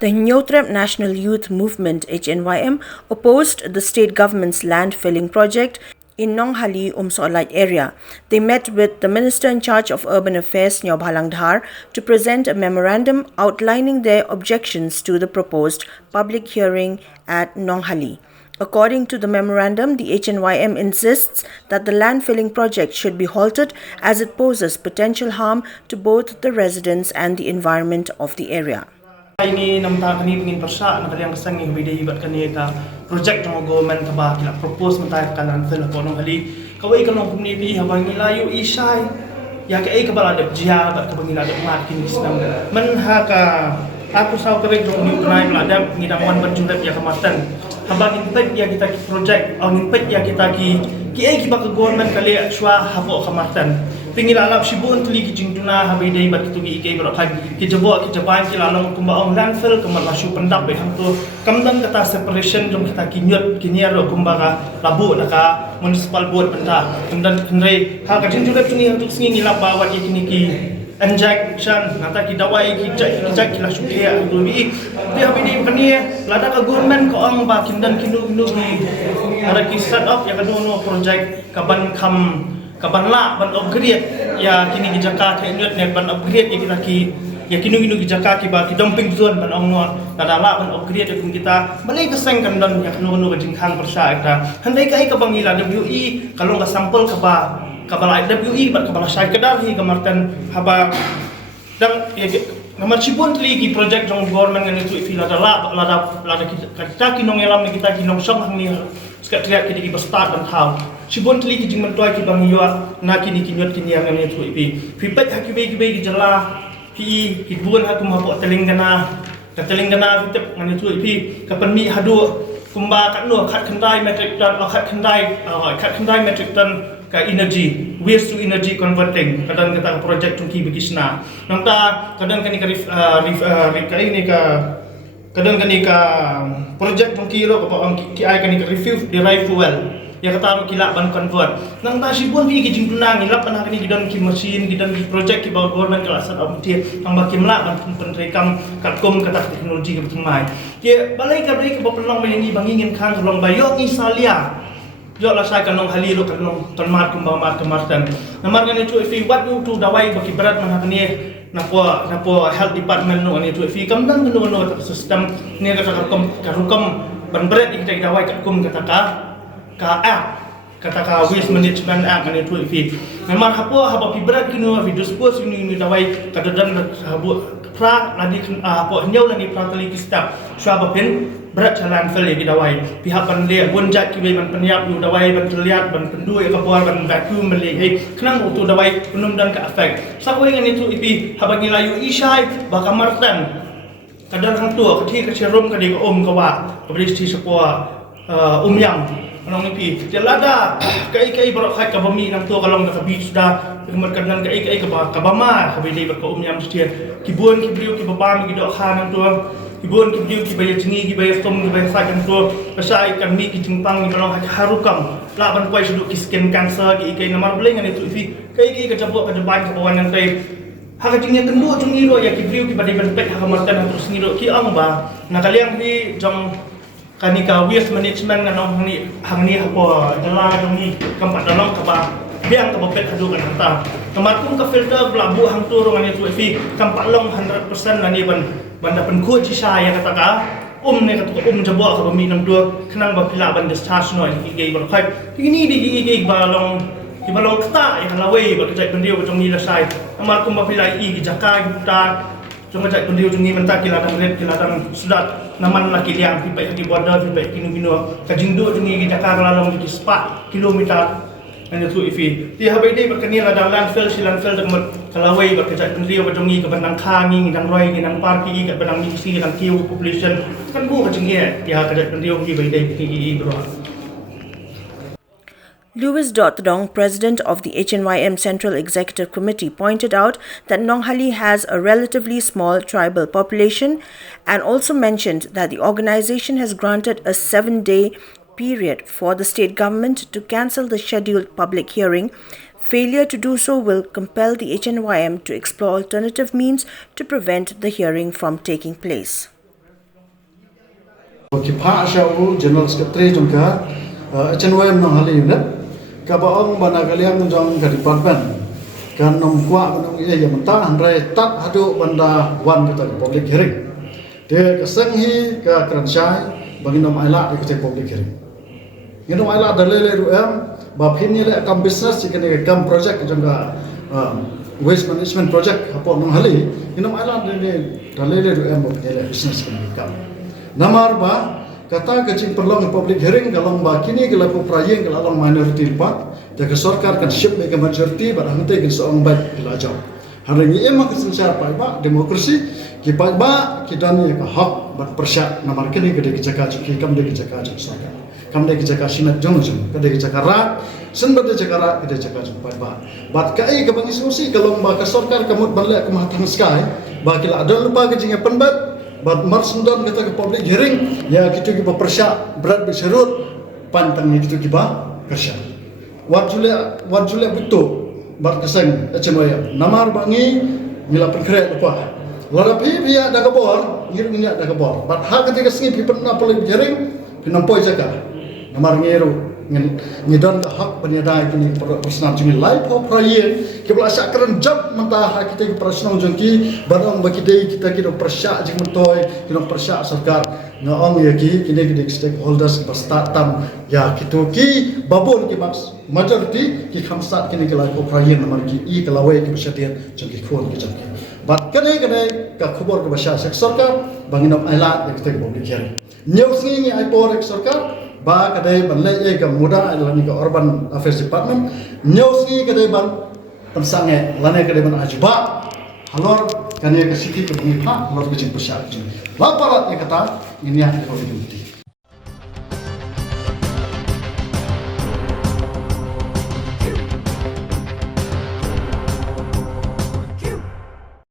The Nyotrep National Youth Movement HNYM opposed the state government's land filling project in Nonghali, Umsolait area. They met with the Minister in charge of Urban Affairs, Nyobhalangdhar, to present a memorandum outlining their objections to the proposed public hearing at Nonghali. According to the memorandum, the HNYM insists that the land filling project should be halted as it poses potential harm to both the residents and the environment of the area. Ini nampak kini ingin persa nak yang kesangi bidai ibat kini ka projek jong government ka ba kila propose mentai ka landfill ko nong hali kawai ka nong community habang nilayo isay ya ka ay ka bala de jia ba ka bangila de mat kini senam men ha ka aku saw ka jong new kanai bala de ngidang wan berjundap ya kamatan habang impet ya kita ki projek au impet ya kita ki ay ki ba ka government kali shwa hapo kamatan Pingilalap sibun tuli ki jingtuna habi dai bat kitugi ikai berakai ki jabo ki japan ki lalong kumbaong landfill kemal lasu pendap be hamtu kamdan kata separation jong kita kinyot kinyar ro kumbaga labu naka municipal board benda kamdan kendrai ha ka jinjurap tuni untuk singi ngilap bawa ki kini ki injection nata ki dawai ki jak ki lasu kia dubi ti habi dai kani lada ka government ko ang ba kindan kinu ki ada ki set up ya kadono project kaban kabanla ban upgrade ya kini di Jakarta inut net ban upgrade ya kita ki ya kini di Jakarta ki ba ki dumping zone ban ongno kadala ban upgrade ya kita balai keseng kan dan ya kanu jingkhang persa kita handai kai ka bangila WE kalau ka sampel ka ba kabala WE ban kabala sai kedar hi kamartan haba dan ya nomor cibun tli ki project jong government ngani tu ifila lada kita kinong elam ni kita kinong som hang ni sekat triak ki start dan hal Sibon teli ki jingman toy ki bang yuat na kini kinyot kini yang ngani tu ipi pipet hakibe ki jala ki buan hakum hapo Telangana vitep ngani tu ipi kapan mi hadu kumba kat no khat khandai metric ton khat khandai metric ton ka energy waste to energy converting kadang kata project tungki bigisna nangta kadang kani ka ini ka kadang kani ka project tungki ro ka ki ai kani ka refuel derived fuel ya kata kila ban convert nang ta sibon ki jingtunang ilap pan kani gidan ki machine gidan ki project ki bawa government ka asal amti ang bakimla ban penrekam katkom kata teknologi ke bertemai ye balai ka bapelong menyanyi bangingin khang tolong bayok ni salia yo la sai kanong haliro kanong tonmat kumbang mat kemartan namar ngani tu fi what you to dawai baki berat man hakni napo health department no ani tu fi kamdang no sistem ni kata karukom ban berat kita dawai katkom kata kata ka waste management act ani tu fi memang haba berat kinu fi dispose ini dawai kadadan habu pra ladi apa nyau lagi pra tali step syaba pen berat jalan fel lagi dawai pihak pandai bonjat ki ban penyap yu dawai ban terlihat ban pendui ka buar ban vacuum melih kenang tu dawai penum dan ka effect sakoi ngani tu ipi haba ngilayu isai baka martan kadang hang tu keti keserum ka di om ka wa beri sti sepua yang anong ipi jelada kai berok khat ka bami nang tu kalong ka bi sudah kemerkan kai ka bama ka beli ka yang setia kibun ki beliau ki babam ki dok khan nang tu kibun ki beliau ki bayar cengi ki bayar tom ki bayar sak nang tu pasai kan mi ki jingpang ni kalong harukam la ban koi suduk ki skin cancer ki kai namar beleng ani tu ipi kai ka jabuk ka jaban ka bawan nang tai haka jingnya kendu jungi ro ya ki beliau ki badai ban pet haka martan terus ngiro ki ang ba nakaliang bi jong kanika waste management nganong hangni hapo jala jongi kampat dalam kaba biang ka bapet hadu kan hanta kamarkum ka filter blabu hang turu ngani tu fi kampat long 100% nani banda pen ko ci saya kata ka ne kata jabo ka bami nang dua kenang ba pila ban discharge no ki gei bar khai ini di gei balong ki balong kata ya lawe ba kejai bendio jongi la sai kamarkum ba pila ki jakai buta Cuma cak kundiu jungi mentak kilatang red kilatang sudat naman laki liang pipai di border pipai kinu kajingdu jungi kita lalong di spa kilometer anda tu ifi ti habai dei berkeni la landfill silandfill dengan kalawai berkecak kundiu berjungi ke benang khangi dan roi nang parki ke benang misi dan kiu population kan bu kajingi ti ha kajak kundiu ki bai dei ki bro Dohtdong, president of the HNYM Central Executive Committee, pointed out that Nonghali has a relatively small tribal population and also mentioned that the organization has granted a 7-day period for the state government to cancel the scheduled public hearing. Failure to do so will compel the HNYM to explore alternative means to prevent the hearing from taking place. Kipa Shawu General Secretary jongka HNYM Nonghali unit kabaong bana kaliang jong ke department kan nomkwa menung ia yang mentah handrai tak hadu banda wan kita public hearing dia kesenghi ke keransyai bagi nom aila di public hearing nom aila dalile ruam bapin ni le kam business jika ni kam project jongka waste management project apa Nonghali nom aila dalile ruam bapin le business kam Namar ba kata kecing perlu public hearing kalau kini kalau praying kalau minority lipat jaga sarkar kan ship ke majority barang nanti kan seorang baik dilajau hari ini emang kesensyar ba demokrasi kipai ba kita ni ke hak bat persyak namar kini gede kejaka cuki kam de kejaka sarkar kam de kejaka sinat jong kede kejaka rat sen bade kejaka rat kede kejaka kipai ba bat kai ke bangi solusi kalau ba ke sarkar kamut balak ke mahatang sky ba kila ada lupa kejing penbat Bat marsundan kata ke public hearing ya kita kita persyak berat berserut pantang itu kita persyak. Wan Julia betul bat keseng HNYM namar bangi mila perkeret apa. Larapi pia dah kabor ngiru nya dah kabor. Bat hak ketika sengi pipen na public hearing pinampoi jaga. Namar ngiru ngidan hak penyadai kini personal jumi live of prayer kebala sakran job mentah kita personal jengki barang bagi dei kita persyak jeng mentoy kita persyak sarkar ngaong ya kini stakeholders berstatam ya ki babon ki majority ki khamsat kini live of prayer namar ki i kelawai ki bersetian jengki khon ki jengki bat kene ka khobor ke basya sarkar banginam ailat kita public hearing news ni ai por sarkar ba kadai ban le ke muda lani ke urban affairs department news ni kadai ban pensange lani kadai ban ajba halor kania ke city ke bumi ha halor ke jin persyak laparat ni kata ini yang komiti